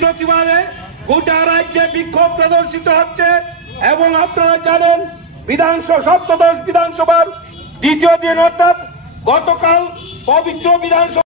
প্রতিবাদে গোটা রাজ্যে বিক্ষোভ প্রদর্শিত হচ্ছে এবং আপনারা জানেন সপ্তদশ বিধানসভার দ্বিতীয় দিন অর্থাৎ গতকাল পবিত্র বিধানসভা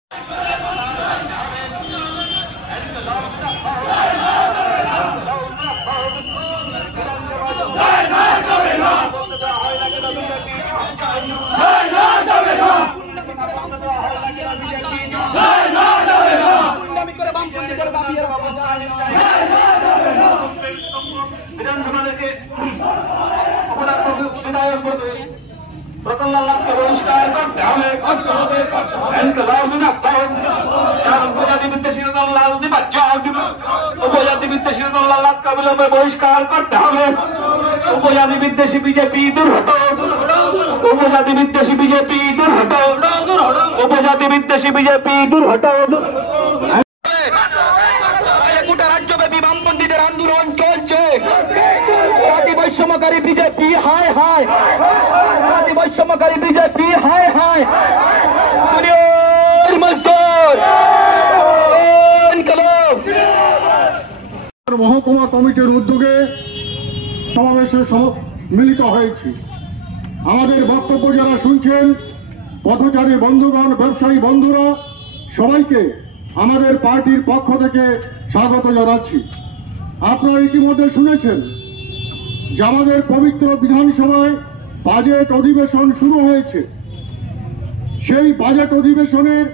বহিষ্কার করতে হবে উপজাতি বিদ্বেষী বহিষ্কার করতে হবে উপজাতি বিদ্বেষী বিজেপি দূর হতো উপজাতি বিদ্বেষী বিজেপি দূর হতো উপজাতি বিদ্বেষী বিজেপি দূর হতো গোটা রাজ্যব্যাপী বামপন্থীদের আন্দোলন চলছে জাতি বৈষম্যকারী বিজেপি হায় হায় জাতি বৈষম্যকারী বিজেপি হায় হায় মহকুমা কমিটির উদ্যোগে সমাবেশে মিলিত হয়েছি। আমাদের বক্তব্য যারা শুনছেন, পথচারী বন্ধুগণ, ব্যবসায়ী বন্ধুরা, সবাইকে আমাদের পার্টির পক্ষ থেকে স্বাগত জানাচ্ছি। আপনারা ইতিমধ্যে শুনেছেন যে আমাদের পবিত্র বিধানসভায় বাজেট অধিবেশন শুরু হয়েছে। সেই বাজেট অধিবেশনের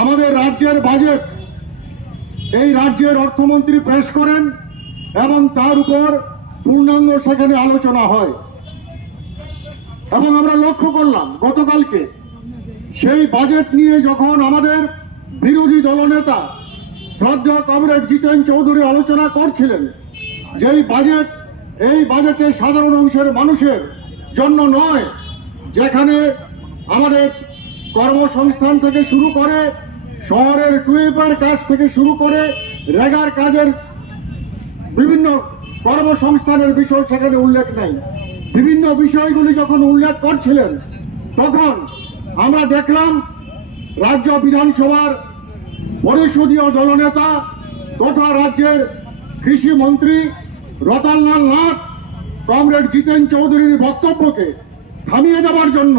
আমাদের রাজ্যের বাজেট এই রাজ্যের অর্থমন্ত্রী পেশ করেন এবং তার উপর পূর্ণাঙ্গ সেখানে আলোচনা হয় এবং আমরা লক্ষ্য করলাম গতকালকে সেই বাজেট নিয়ে যখন আমাদের বিরোধী দলনেতা শ্রদ্ধেয় কমরেড জিতেন চৌধুরী আলোচনা করছিলেন যে এই বাজেটে সাধারণ অংশের মানুষের জন্য নয়, যেখানে আমাদের কর্মসংস্থান থেকে শুরু করে শহরের টুয়েপের কাজ থেকে শুরু করে রেগার কাজের বিভিন্ন কর্মসংস্থানের বিষয় সেখানে উল্লেখ নেই। বিভিন্ন বিষয়গুলি যখন উল্লেখ করছিলেন তখন আমরা দেখলাম রাজ্য বিধানসভার পরিষদীয় দলনেতা তথা রাজ্যের কৃষি মন্ত্রী রতনলাল নাথ কমরেড জিতেন চৌধুরীর বক্তব্যকে থামিয়ে দেওয়ার জন্য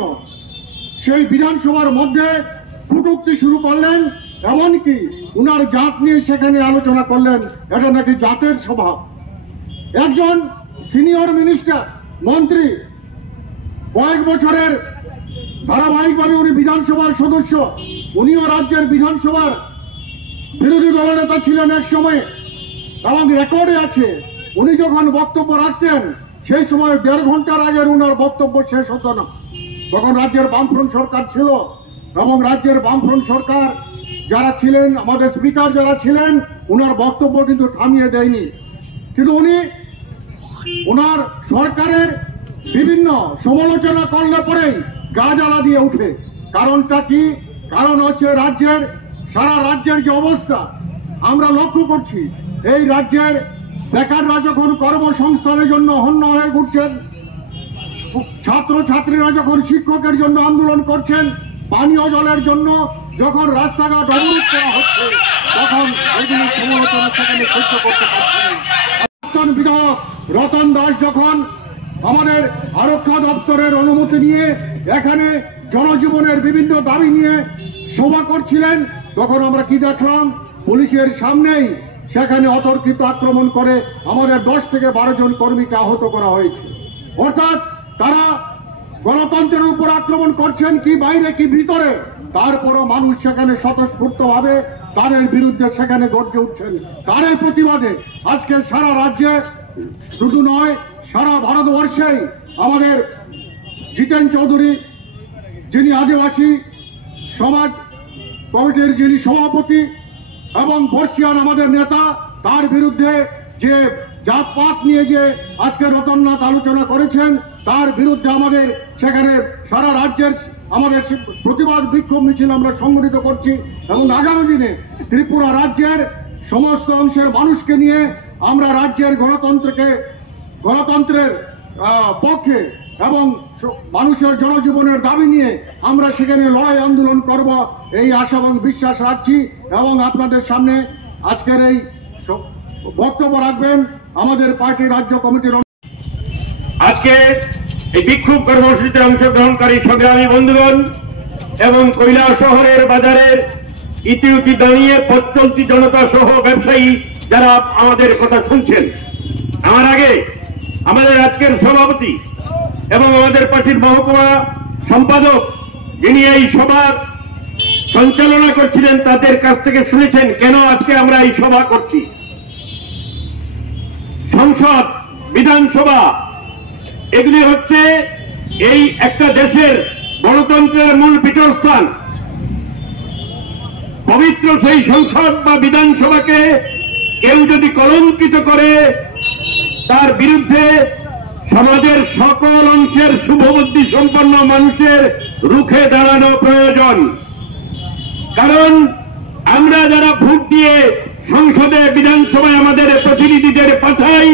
সেই বিধানসভার মধ্যে কটূক্তি শুরু করলেন, এমনকি উনার জাত নিয়ে সেখানে আলোচনা করলেন। এটা নাকি জাতের স্বভাব। একজন সিনিয়র মিনিস্টার মন্ত্রী, কয়েক বছরের ধারাবাহিকভাবে উনি বিধানসভার সদস্য, উনিও রাজ্যের বিধানসভার বিরোধী দলনেতা ছিলেন এক সময়ে এবং রেকর্ডে আছে উনি যখন বক্তব্য রাখতেন সেই সময় 1.5 ঘন্টার আগের উনার বক্তব্য শেষ হতো না। তখন রাজ্যের বামফ্রন্ট সরকার ছিল এবং রাজ্যের বামফ্রন্ট সরকার যারা ছিলেন, আমাদের স্পিকার যারা ছিলেন, উনার বক্তব্য কিন্তু থামিয়ে দেয়নি। কিন্তু উনি ওনার সরকারের বিভিন্ন সমালোচনা করলে পরেই গা জ্বালা দিয়ে উঠে। কারণটা কি? কারণ হচ্ছে সারা রাজ্যের যে অবস্থা আমরা লক্ষ্য করছি, এই রাজ্যের বেকাররা যখন কর্মসংস্থানের জন্য হন্য হয়ে ঘুরছেন, ছাত্রছাত্রীরা যখন শিক্ষকের জন্য আন্দোলন করছেন, পানীয় জলের জন্য যখন রাস্তাঘাট অবরোধ করা হচ্ছে, তখন এগুলি সমালোচনা সেখানে সহ্য করতে পারছেন। বিধায়ক রতন দাস যখন আমাদের আরক্ষা দপ্তরের অনুমতি নিয়ে এখানে জনজীবনের বিভিন্ন দাবি নিয়ে সভা করছিলেন, তখন আমরা কি দেখলাম? পুলিশের সামনেই সেখানে অতর্কিত আক্রমণ করে আমাদের 10 থেকে 12 জন কর্মীকে আহত করা হয়েছে। অর্থাৎ তারা গণতন্ত্রের উপর আক্রমণ করছেন কি বাইরে কি ভিতরে, তারপরও মানুষ সেখানে স্বতঃস্ফূর্তভাবে তাদের বিরুদ্ধে সেখানে গর্জে উঠছেন। তারই প্রতিবাদে আজকে সারা রাজ্যে শুধু নয়, সারা ভারতবর্ষেই আমাদের জিতেন চৌধুরী, যিনি আদিবাসী সমাজ কমিটির যিনি সভাপতি এবং বর্ষিয়ান আমাদের নেতা, তার বিরুদ্ধে যে জাতপাত নিয়ে যে আজকে রতননাথ আলোচনা করেছেন, তার বিরুদ্ধে আমাদের সেখানে সারা রাজ্যের আমাদের প্রতিবাদ বিক্ষোভ মিছিল আমরা সংগঠিত করছি এবং আগামী দিনে ত্রিপুরা রাজ্যের সমস্ত অংশের মানুষকে নিয়ে আমরা রাজ্যের গণতন্ত্রের পক্ষে এবং মানুষের জনজীবনের দাবি নিয়ে আমরা সেখানে লড়াই আন্দোলন করব, এই আশা এবং বিশ্বাস রাখছি এবং আপনাদের সামনে আজকের এই বক্তব্য রাখবেন আমাদের পার্টি রাজ্য কমিটির। আজকে এই বিক্ষোভ কর্মসূচিতে অংশগ্রহণকারী সংগ্রামী বন্ধুগণ এবং কৈলাস শহরের বাজারের ইতিউতি দাঁড়িয়ে পথ চলতি জনতা সহ ব্যবসায়ী যারা আমাদের কথা শুনছেন, আমার আগে আমাদের আজকের সভাপতি এবং আমাদের পার্টির মহকুমা সম্পাদক যিনি এই সভার সঞ্চালনা করছিলেন তাদের কাছ থেকে শুনেছেন কেন আজকে আমরা এই সভা করছি। সংসদ, বিধানসভা এগুলি হচ্ছে এই একটা দেশের গণতন্ত্রের মূল পীঠস্থান। পবিত্র সেই সংসদ বা বিধানসভাকে কেউ যদি কলঙ্কিত করে তার বিরুদ্ধে সমাজের সকল অংশের শুভবুদ্ধি সম্পন্ন মানুষের রুখে দাঁড়ানো প্রয়োজন। কারণ আমরা যারা ভোট দিয়ে সংসদে বিধানসভায় আমাদের প্রতিনিধিদের পাঠাই,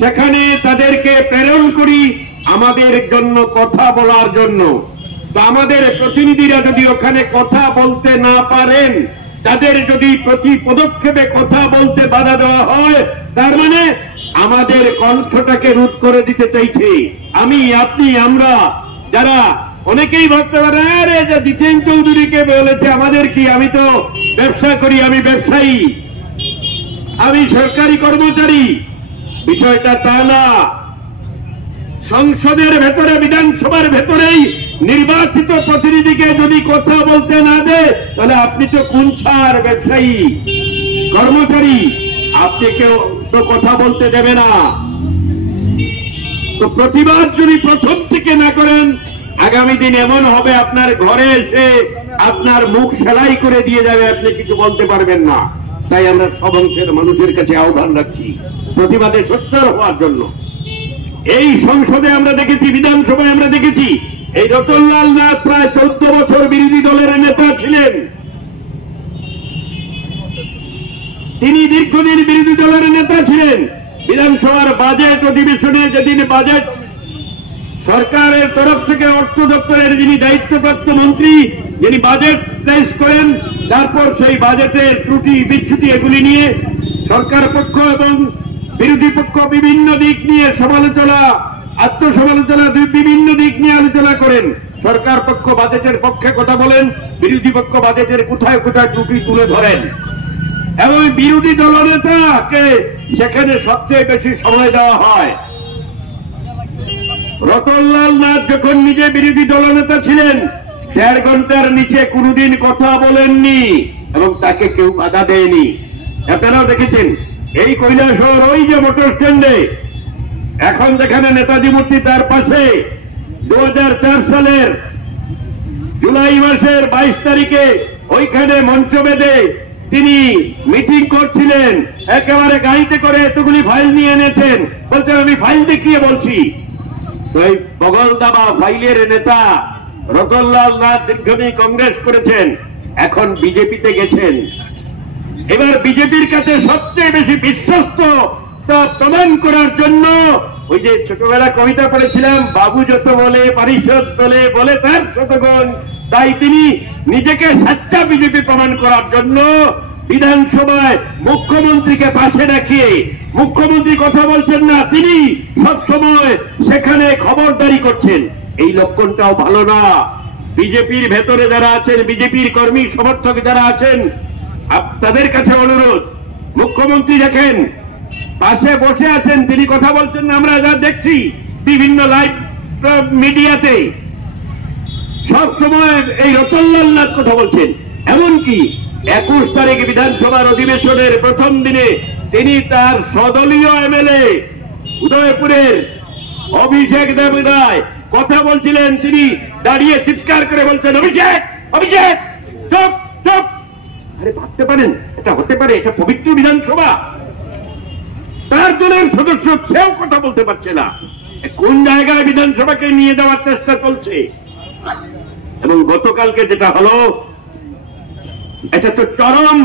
সেখানে তাদেরকে প্রেরণ করি আমাদের জন্য কথা বলার জন্য। তো আমাদের প্রতিনিধিরা যদি ওখানে কথা বলতে না পারেন, তাদের যদি প্রতি পদক্ষেপে কথা বলতে বাধা দেওয়া হয়, তার মানে আমাদের কণ্ঠটাকে রোধ করে দিতে চাইছে। আমি, আপনি, আমরা যারা অনেকেই ভাবতে পারে আরে যে জিতেন চৌধুরীকে বলেছে আমাদের কি, আমি তো ব্যবসা করি, আমি ব্যবসায়ী, আমি সরকারি কর্মচারী। বিষয়টা তা না। সংসদের ভেতরে, বিধানসভার ভেতরেই নির্বাচিত প্রতিনিধিকে যদি কথা বলতে না দেয়, তাহলে আপনি তো কুঞ্ছার ব্যবসায়ী, কর্মচারী, আপনি কেউ তো কথা বলতে দেবে না। তো প্রতিবাদ যদি প্রথম থেকে না করেন, আগামী দিন এমন হবে আপনার ঘরে এসে আপনার মুখ সেলাই করে দিয়ে যাবে, আপনি কিছু বলতে পারবেন না। তাই আমরা সব অংশের মানুষের কাছে আহ্বান রাখছি প্রতিবাদে সোচ্চার হওয়ার জন্য। এই সংসদে আমরা দেখেছি, বিধানসভায় আমরা দেখেছি, এই রতনলাল নাথ প্রায় 14 বছর বিরোধী দলের নেতা ছিলেন। তিনি দীর্ঘদিন বিরোধী দলের নেতা ছিলেন। বিধানসভার বাজেট অধিবেশনে যেদিন বাজেট সরকারের তরফ থেকে অর্থ দপ্তরের যিনি দায়িত্বপ্রাপ্ত মন্ত্রী, যিনি বাজেট পেশ করেন, তারপর সেই বাজেটের ত্রুটি বিচ্যুতি এগুলি নিয়ে সরকার পক্ষ এবং বিরোধী পক্ষ বিভিন্ন দিক নিয়ে সমালোচনা, আত্মসমালোচনা, বিভিন্ন দিক নিয়ে আলোচনা করেন। সরকার পক্ষ বাজেটের পক্ষে কথা বলেন, বিরোধী পক্ষ বাজেটের কোথায় কোথায় ত্রুটি তুলে ধরেন এবং বিরোধী দলনেতাকে সেখানে সবচেয়ে বেশি সময় দেওয়া হয়। রতনলাল নাথ যখন নিজে বিরোধী দলনেতা ছিলেন, 1.5 ঘন্টার নিচে কোনদিন কথা বলেননি এবং তাকে কেউ বাধা দেয়নি। আপনারাও দেখেছেন এই কৈলাসহর ওই যে মোটর স্ট্যান্ডে এখন যেখানে নেতাজি মূর্তি, তার পাশে 2004 সালের জুলাই মাসের 22 তারিখে ওইখানে মঞ্চ বেঁধে তিনি মিটিং করছিলেন। একেবারে গাড়িতে করে এতগুলি ফাইল নিয়ে এনেছেন, বলছেন আমি ফাইল দেখিয়ে বলছি। তো এই বগল দাবা ফাইলের নেতা রতনলাল নাথ দীর্ঘদিন কংগ্রেস করেছেন, এখন বিজেপিতে গেছেন। এবার বিজেপির কাছে সবচেয়ে বেশি বিশ্বস্ত তা প্রমাণ করার জন্য ওই যে ছোটবেলা কবিতা পড়েছিলাম, বাবু যত বলে পারিষদ দলে বলে তার শতগুণ, তাই তিনি নিজেকে সাচ্চা বিজেপি প্রমাণ করার জন্য বিধানসভায় মুখ্যমন্ত্রীকে পাশে রাখিয়ে, মুখ্যমন্ত্রী কথা বলছেন না, তিনি সবসময় সেখানে খবরদারি করছেন। এই লক্ষণটাও ভালো না। বিজেপির ভেতরে যারা আছেন, বিজেপির কর্মী সমর্থক যারা আছেন, তাদের কাছে অনুরোধ, মুখ্যমন্ত্রী দেখেন পাশে বসে আছেন, তিনি কথা বলছেন না, আমরা যা দেখছি বিভিন্ন লাইভ মিডিয়াতে সব সময় এই রতনলাল নাথ কথা বলছেন। এমনকি 21 তারিখ বিধানসভার অধিবেশনের প্রথম দিনে তিনি তার সদলীয় এমএলএ উদয়পুরের অভিষেক দেব রায় কথা বলছিলেন, তিনি দাঁড়িয়ে চিৎকার করে বলছেন অভিষেক, অভিষেক, চুপ চুপ। আরে ভাবতে পারেন এটা হতে পারে? এটা পবিত্র বিধানসভা। তার দলের সদস্য কেউ কথা বলতে পারছে না। কোন জায়গায় বিধানসভাকে নিয়ে যাওয়ার চেষ্টা চলছে। এবং গতকালকে যেটা হলো, এটা তো চরম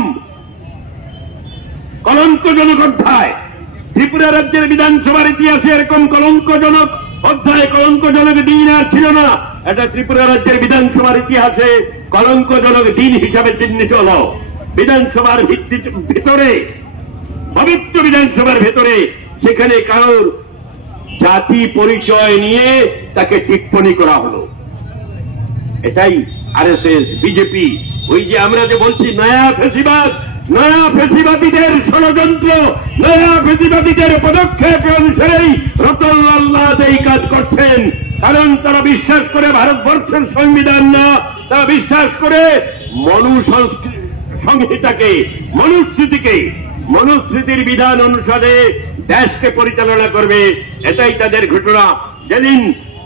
কলঙ্কজনক অধ্যায়। ত্রিপুরা রাজ্যের বিধানসভার ইতিহাসে এরকম কলঙ্কজনক অধ্যায়, কলঙ্কজনক দিন আর ছিল না। এটা ত্রিপুরা রাজ্যের বিধানসভার ইতিহাসে কলঙ্কজনক দিন হিসাবে চিহ্নিত হল। বিধানসভার ভিতরে, পবিত্র বিধানসভার ভেতরে, সেখানে কারোর জাতি পরিচয় নিয়ে তাকে টিপ্পণী করা হলো। এটাই আরএসএস, বিজেপি, ওই যে আমরা যে বলছি নয়া ফেসিবাদ, নয়া ফেসিবাদীদের ষড়যন্ত্র, নয়া ফেসিবাদীদের পদক্ষেপ অনুসারেই রতনলাল নাথ এই কাজ করছেন। কারণ তারা বিশ্বাস করে ভারতবর্ষের সংবিধান না, তারা বিশ্বাস করে সংহিতাকে, মনুস্মৃতিকে, মনুস্মৃতির বিধান অনুসারে দেশকে পরিচালনা করবে। এটাই তাদের ঘটনা। যেদিন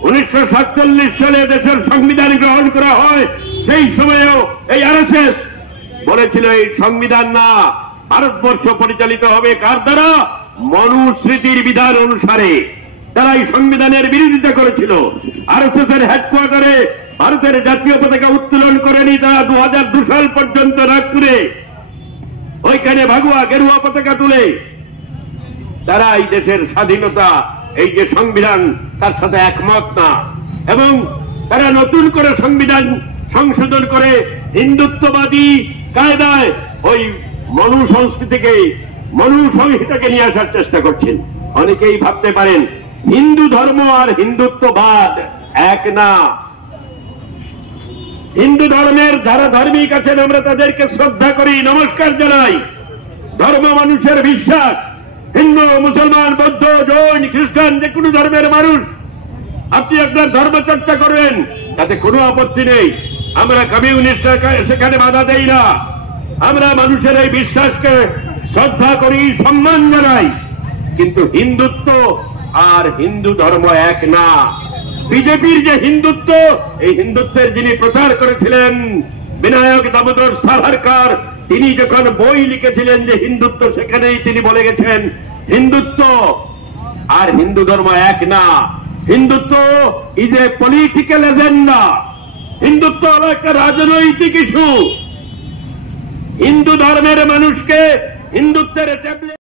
1947 সালে দেশের সংবিধান গ্রহণ করা হয়, সেই সময়েও এই আরএসএস বলেছিল এই সংবিধান না, ভারতবর্ষ পরিচালিত হবে কার দ্বারা? মনুস্মৃতির বিধান অনুসারে। তারা এই সংবিধানের বিরোধিতা করেছিল। আরএসএস এর হেডকোয়ার্টারে ভারতের জাতীয় পতাকা উত্তোলন করেনি তারা 2002 সাল পর্যন্ত নাগপুরে, ওইখানে ভাগুয়া গেরুয়া পতাকা তুলে তারা এই দেশের স্বাধীনতা, এই যে সংবিধান, তার সাথে একমত না। এবং তারা নতুন করে সংবিধান সংশোধন করে হিন্দুত্ববাদী কায়দায় ওই মনু সংস্কৃতিকে, মনু সংহিতাকে নিয়ে আসার চেষ্টা করছেন। অনেকেই ভাবতে পারেন হিন্দু ধর্ম আর হিন্দুত্ববাদ এক না। হিন্দু ধর্মের যারা ধার্মিক আছেন আমরা তাদেরকে শ্রদ্ধা করি, নমস্কার জানাই। ধর্ম মানুষের বিশ্বাস। হিন্দু, মুসলমান, বৌদ্ধ, জৈন, খ্রিস্টান, যে কোনো ধর্মের মানুষ আপনি আপনার ধর্ম চর্চা করবেন, তাতে কোনো আপত্তি নেই। আমরা কমিউনিস্ট সেখানে বাধা দেই না। আমরা মানুষের এই বিশ্বাসকে শ্রদ্ধা করি, সম্মান জানাই। কিন্তু হিন্দুত্ব আর হিন্দু ধর্ম এক না। বিজেপির যে হিন্দুত্ব, এই হিন্দুত্বের যিনি প্রচার করেছিলেন বিনায়ক দামোদর সাভারকর, তিনি যখন বই লিখেছিলেন যে হিন্দুত্ব, সেখানেই তিনি বলে গেছেন হিন্দুত্ব আর হিন্দু ধর্ম এক না। Hindutva is a political agenda. Hindutva হলো একটা রাজনৈতিক ইস্যু। হিন্দু ধর্মের মানুষকে হিন্দুত্বের ট্যাবলেট